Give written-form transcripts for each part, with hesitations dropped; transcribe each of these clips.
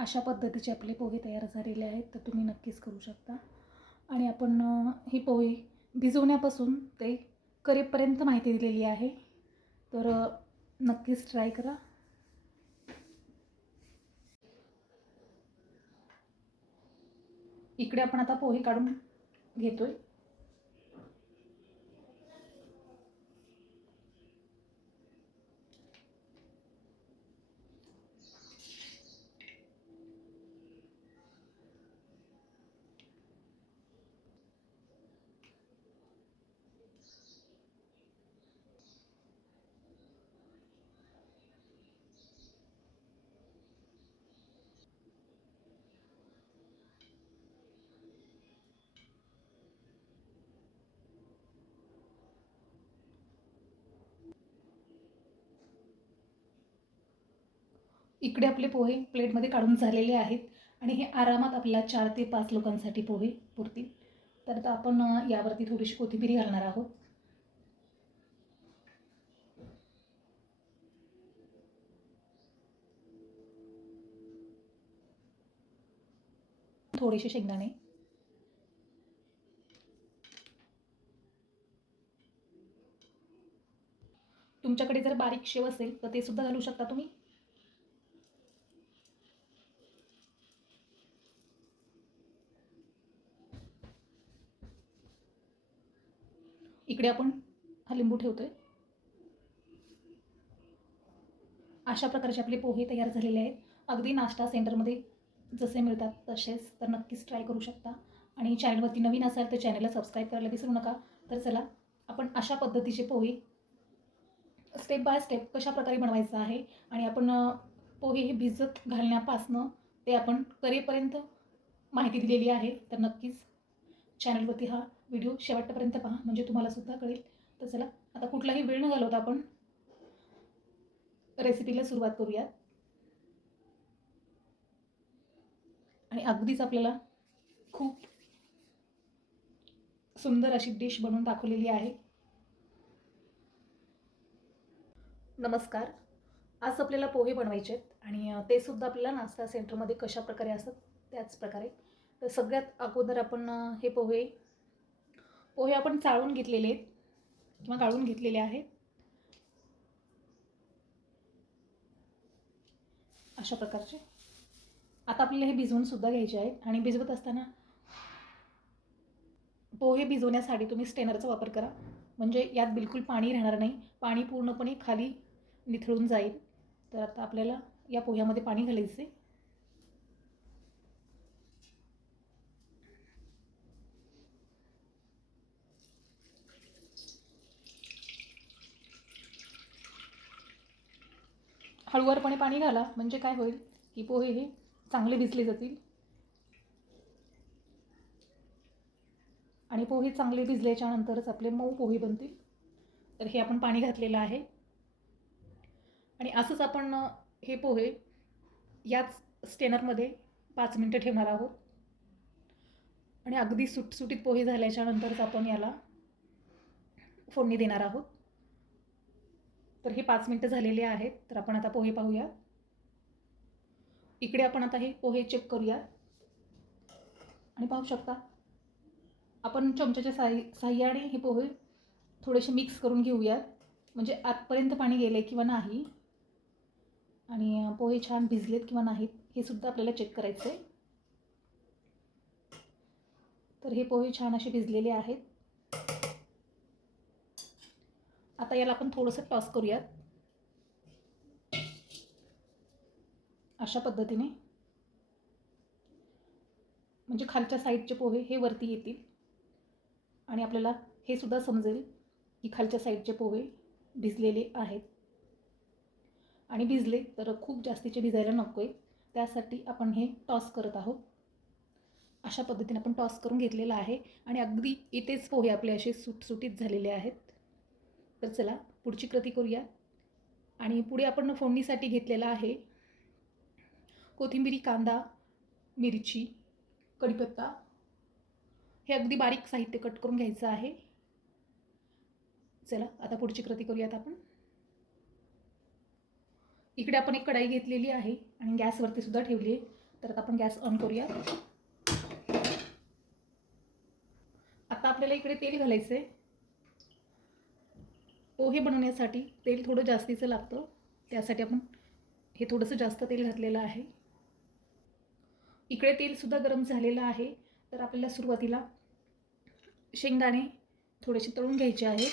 अशा पद्धतीचे आपले पोहे तयार झालेले आहेत, तर तुम्ही नक्कीच करू शकता. आणि आपण ही पोहे भिजवण्यापासून ते करेपर्यंत माहिती दिलेली आहे, तर नक्कीच ट्राय करा. इकडे आपण आता पोहे काढून घेतोय. इकडे आपले पोहे प्लेटमध्ये काढून झालेले आहेत आणि हे आरामात आपल्याला 4 ते 5 लोकांसाठी पोहे पुरतील. तर आता आपण यावरती थोडीशी कोथिंबीर घालणार आहोत. थोडेसे शेंगदाणे, तुमच्याकडे जर बारीक शेव असेल तर ते सुद्धा घालू शकता तुम्ही. इकडे आपण हा लिंबू ठेवतोय. अशा प्रकारचे आपले पोहे तयार झालेले आहेत. अगदी नाश्ता सेंटरमध्ये जसे मिळतात तसेच. तर नक्कीच ट्राय करू शकता. आणि चॅनलवरती नवीन असाल तर चॅनलला सबस्क्राईब करायला विसरू नका. तर चला, आपण अशा पद्धतीचे पोहे स्टेप बाय स्टेप कशा प्रकारे बनवायचं आहे आणि आपण पोहे हे भिजत घालण्यापासनं ते आपण करेपर्यंत माहिती दिलेली आहे. तर नक्कीच चॅनलवरती हा व्हिडिओ शेवटपर्यंत पहा, म्हणजे तुम्हाला सुद्धा कळेल. तर चला, आता कुठलाही वेळ न घालवता आपण रेसिपीला सुरुवात करूयात. आणि अगदीच आपल्याला खूप सुंदर अशी डिश बनवून दाखवलेली आहे. नमस्कार. आज आपल्याला पोहे बनवायचे आहेत आणि ते सुद्धा आपल्याला नाश्ता सेंटरमध्ये कशा प्रकारे असतात त्याच प्रकारे. तर सगळ्यात अगोदर आपण हे पोहे पोहे आपण चाळून घेतलेले आहेत किंवा गाळून घेतलेले आहेत. अशा प्रकारचे आता आपल्याला हे भिजवून सुद्धा घ्यायचे आहेत. आणि भिजवत असताना पोहे भिजवण्यासाठी तुम्ही स्ट्रेनरचा वापर करा, म्हणजे यात बिलकुल पाणी राहणार नाही. पाणी पूर्णपणे खाली निथळून जाईल. तर आता आपल्याला या पोह्यामध्ये पाणी घालायचे. हळूवारपणे पाणी घाला, म्हणजे काय होईल की पोहे हे चांगले भिजले जातील. आणि पोहे चांगले भिजल्याच्या नंतरच आपले मऊ पोहे बनतील. तर हे आपण पाणी घातलेलं आहे. आणि असंच आपण हे पोहे याच स्टेनरमध्ये 5 मिनिटं ठेवणार आहोत. आणि अगदी सुटसुटीत पोहे झाल्याच्या नंतरच आपण याला फोडणी देणार आहोत. तर हे 5 मिनिटं झालेले आहेत. तर आपण आता पोहे पाहूया. इकडे आपण आता हे पोहे चेक करूया आणि पाहू शकता आपण चमच्याच्या साह्याने हे पोहे थोडेसे मिक्स करून घेऊयात, म्हणजे आतपर्यंत पाणी गेले किंवा नाही आणि पोहे छान भिजलेत किंवा नाहीत हे सुद्धा आपल्याला चेक करायचं आहे. तर हे पोहे छान असे भिजलेले आहेत. आता याला आपण थोडंसं टॉस करूयात अशा पद्धतीने, म्हणजे खालच्या साईडचे पोहे हे वरती येतील आणि आपल्याला हे सुद्धा समजेल की खालच्या साईडचे पोहे भिजलेले आहेत. आणि भिजले तर खूप जास्तीचे भिजायला नको आहे, त्यासाठी आपण हे टॉस करत आहोत. अशा पद्धतीने आपण टॉस करून घेतलेला आहे आणि अगदी इथेच पोहे आपले असे सुटसुटीत झालेले आहेत. तर चला, पुढची कृती करूया. आणि पुढे आपण फोडणीसाठी घेतलेला आहे कोथिंबीर, कांदा, मिरची, कढीपत्ता. हे अगदी बारीक साहित्य कट करून घ्यायचं आहे. चला, आता पुढची कृती करूयात आपण. इकडे आपण एक कढाई घेतलेली आहे आणि गॅसवरती सुद्धा ठेवली आहे. तर आता आपण गॅस ऑन करूया. आता आपल्याला इकडे तेल घालायचं आहे. पोहे बनवण्यासाठी तेल थोडं जास्तीचं लागतं, त्यासाठी आपण हे थोडंसं जास्त तेल घातलेलं आहे. इकडे तेलसुद्धा गरम झालेलं आहे. तर आपल्याला सुरुवातीला शेंगदाणे थोडेसे तळून घ्यायचे आहेत.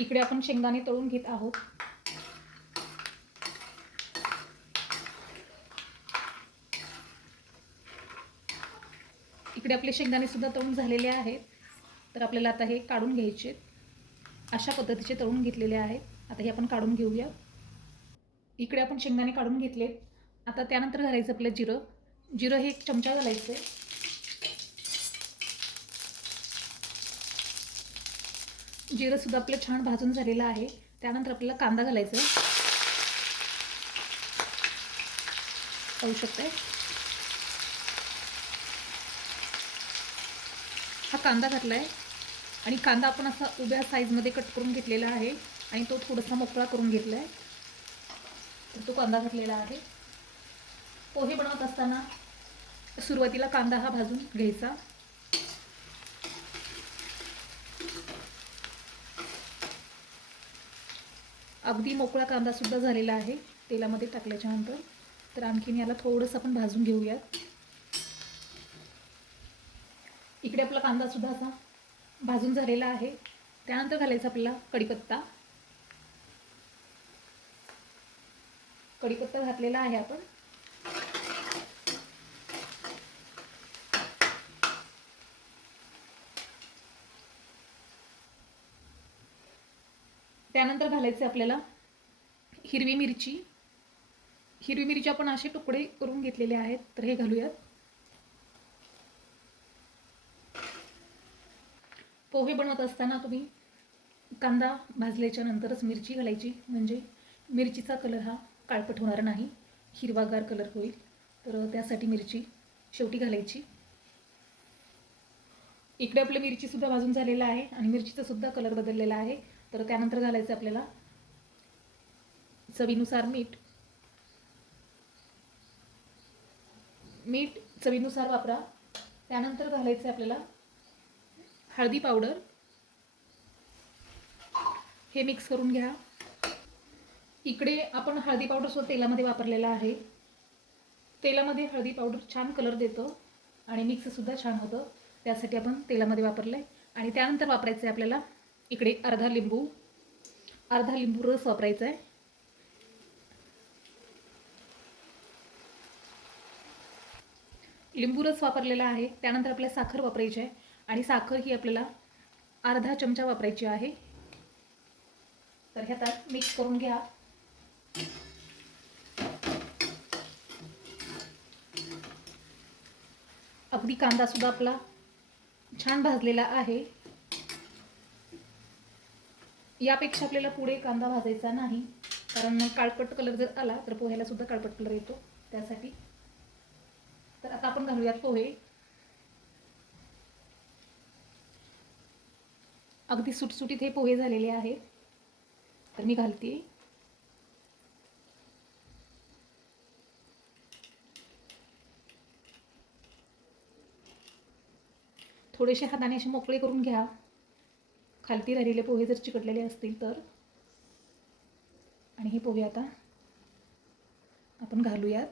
इकडे आपण शेंगदाणे तळून घेत आहोत. इकडे आपले शेंगदाणे सुद्धा तळून झालेले आहेत. तर आपल्याला आता हे काढून घ्यायचे. अशा पद्धतीचे तळून घेतलेले आहेत. आता हे आपण काढून घेऊया. इकडे आपण शेंगदाणे काढून घेतलेत. आता त्यानंतर घालायचं आपलं जिरं. जिरं हे 1 चमचा घालायचं आहे. जिरंसुद्धा आपलं छान भाजून झालेलं आहे. त्यानंतर आपल्याला कांदा घालायचा आहे. पाहू शकताय हा कांदा घातला आहे. आणि कांदा आपण असा उभ्या साईजमध्ये कट करून घेतलेला आहे आणि तो थोडासा मोकळा करून घेतला आहे. तर तो कांदा घातलेला आहे. पोहे बनवत असताना सुरुवातीला कांदा हा भाजून घ्यायचा. अगदी मोकळा कांदासुद्धा झालेला आहे तेलामध्ये टाकल्याच्यानंतर. तर आणखीन याला थोडंसं आपण भाजून घेऊयात. इकडे आपला कांदासुद्धा असा भाजून झालेला आहे. त्यानंतर घालायचा आपल्याला कढीपत्ता. कढीपत्ता घातलेला आहे आपण. त्यानंतर घालायचे आपल्याला हिरवी मिरची. हिरवी मिरची आपण असे तुकडे करून घेतलेले आहेत. तर हे घालूयात. पोहे बनवत असताना तुम्ही कांदा भाजल्याच्या नंतरच मिरची घालायची, म्हणजे मिरचीचा कलर हा काळपट होणार नाही, हिरवागार कलर होईल. तर त्यासाठी मिरची शेवटी घालायची. इकडे आपली मिरचीसुद्धा भाजून झालेला आहे आणि मिरचीचा सुद्धा कलर बदललेला आहे. तर त्यानंतर घालायचं आपल्याला चवीनुसार मीठ. मीठ चवीनुसार वापरा. त्यानंतर घालायचं आपल्याला हळदी पावडर. हे मिक्स करून घ्या. इकडे आपण हळदी पावडर सुद्धा तेलामध्ये वापरलेला आहे. तेलामध्ये हळदी पावडर छान कलर देतं आणि मिक्ससुद्धा छान होतं, त्यासाठी आपण तेलामध्ये वापरलं आहे. आणि त्यानंतर वापरायचं आहे आपल्याला इकडे अर्धा लिंबू रस वापरायचा आहे. लिंबू रस वापरलेला आहे. त्यानंतर आपल्याला साखर वापरायची आहे आणि साखर ही आपल्याला अर्धा चमचा वापरायची आहे. तर ह्यात मिक्स करून घ्या. अगदी कांदासुद्धा आपला छान भाजलेला आहे. यापेक्षा आपल्याला पुढे कांदा भाजायचा नाही, कारण काळपट कलर जर आला तर पोह्याला सुद्धा काळपट कलर येतो, त्यासाठी. तर आता आपण घालूयात पोहे. अगदी सुटसुटीत हे पोहे झालेले आहेत. तर मी घालते. थोडेसे हाताने असे मोकळे करून घ्या, खालती राहिलेले पोहे जर चिकटलेले असतील तर. आणि हे पोहे आता आपण घालूयात.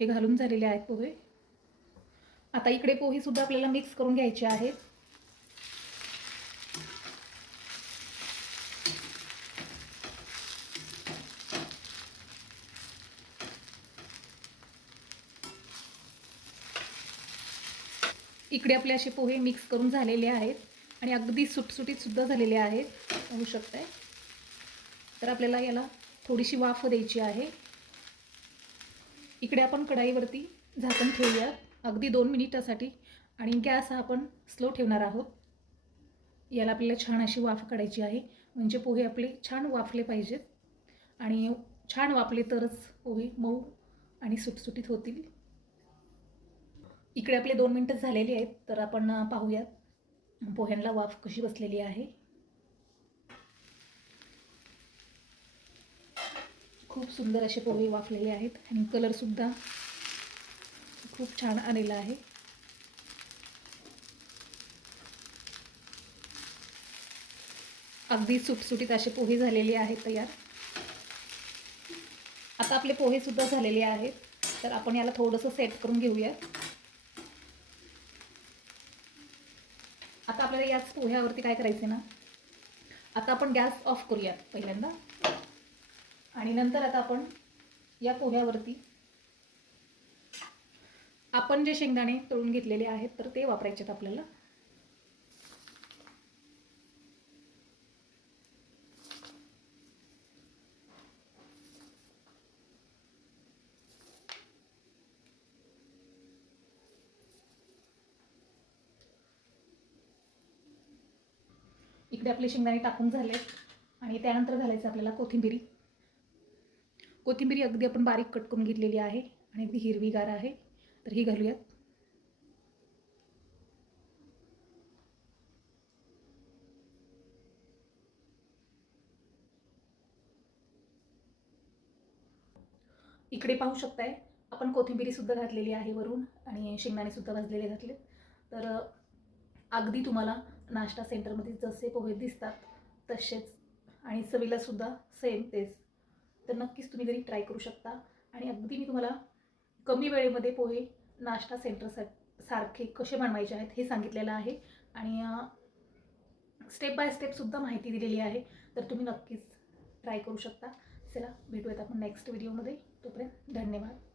हे घालून झालेले आहेत पोहे. आता इकडे पोहे सुद्धा आपल्याला मिक्स करून घ्यायचे आहेत. इकडे आपले असे पोहे मिक्स करून झालेले आहेत आणि अगदी सुटसुटीत सुद्धा झालेले आहेत, पाहू शकताय. तर आपल्याला याला थोडीशी वाफ द्यायची आहे. इकडे आपण कढाईवरती झाकण ठेवूया अगदी 2 मिनिटासाठी आणि गॅस हा आपण स्लो ठेवणार आहोत. याला आपल्याला छान अशी वाफ काढायची आहे, म्हणजे पोहे आपले छान वाफले पाहिजेत आणि छान वाफले तरच पोहे मऊ आणि सुटसुटीत होतील. इकडे आपले 2 मिनिटं झालेली आहेत. तर आपण पाहूयात पोह्यांना वाफ कशी बसलेली आहे. खूप सुंदर असे पोहे वाफलेले आहेत आणि कलरसुद्धा खूप छान आलेला आहे. अगदी सुटसुटीत असे पोहे झालेले आहेत तयार. आता आपले पोहेसुद्धा झालेले आहेत, तर आपण याला थोडंसं सेट करून घेऊया. आता आपल्याला याच पोह्यावरती काय करायचं ना, आता आपण गॅस ऑफ करूयात पहिल्यांदा आणि नंतर आता आपण या पोह्यावरती आपण जे शेंगदाणे तळून घेतलेले आहेत तर ते वापरायचे आहेत आपल्याला. इकडे आपले शेंगदाणे टाकून झालेत आणि त्यानंतर घालायचं आपल्याला कोथिंबिरी. कोथिंबिरी अगदी आपण बारीक कट करून घेतलेली आहे आणि अगदी हिरवीगार आहे, तर ही घालूयात. इकडे पाहू शकताय आपण कोथिंबिरीसुद्धा घातलेली आहे वरून आणि शेंगदाणेसुद्धा भाजलेले घातले. तर अगदी तुम्हाला नाश्ता सेंटरमध्ये जसे पोहे दिसतात तसेच आणि चवीलासुद्धा सेम तेच. तर नक्कीच तुम्ही घरी ट्राय करू शकता आणि अगदी मी तुम्हाला कमी वेळेमध्ये पोहे नाश्ता सारखे कसे बनवायचे आहेत हे सांगितलेलं आहे आणि स्टेप बाय स्टेपसुद्धा माहिती दिलेली आहे. तर तुम्ही नक्कीच ट्राय करू शकता. चला भेटूयात आपण नेक्स्ट व्हिडिओमध्ये. तोपर्यंत धन्यवाद.